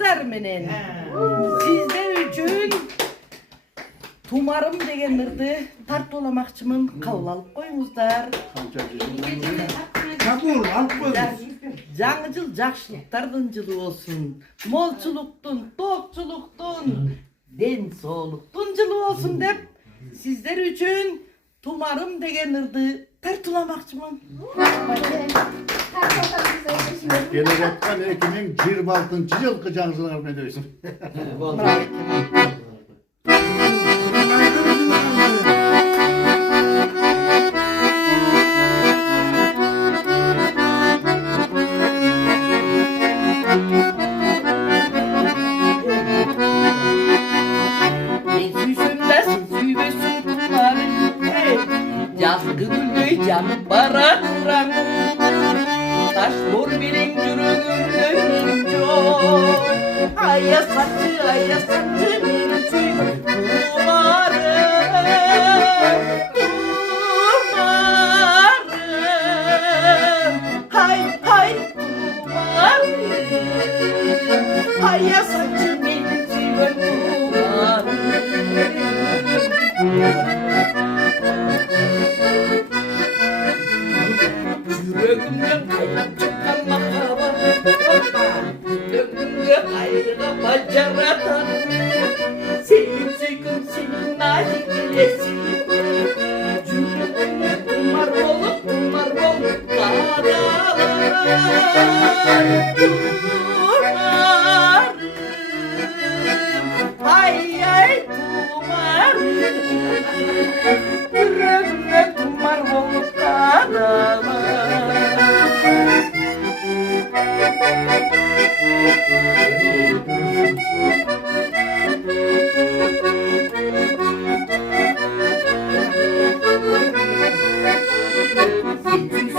kızlar menen. Sizler üçün tumarım degenlerdi tartolamakçımın kabul alıp koyuңuzдар. Kabul alıp koyuңuz. Жаңы жыл жакшылыктардын жылы болсун. Молчулуктун, токчулуктун, ден соолуктун жылы болсун деп сиздер үчүн тумарым деген ырды тартууламакчымын. Келе жаткан 2026-жылкы жаңы менен өйсүн. Yazgı gülдөй жанып баратырам Таш бор менен жүрөгүмдө жок Аясатчы менин сүйгөн тумарым Хай тумарым Аясатчы менин сүйгөн тумарым Yüreğimden kayıp çıkan mahabat Döngümde ayrığa bacaratan Senin çıkım senin nazik dilesin Yüreğimde kumar olup kadalar Tumarım Ay tumarım Yüreğimde kumar olup kadalar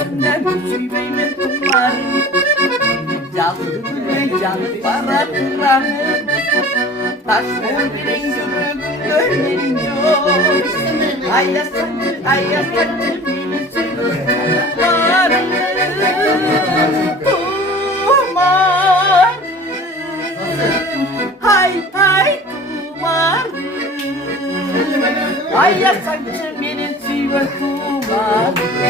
Yüzünden süybeymen kumar Yazgı canı baratıram Taş bol bilen yüreğim yok Ayasancı beni sürüyorlar Tumarım Hay tumarım Ayasancı beni sürüyor tumarım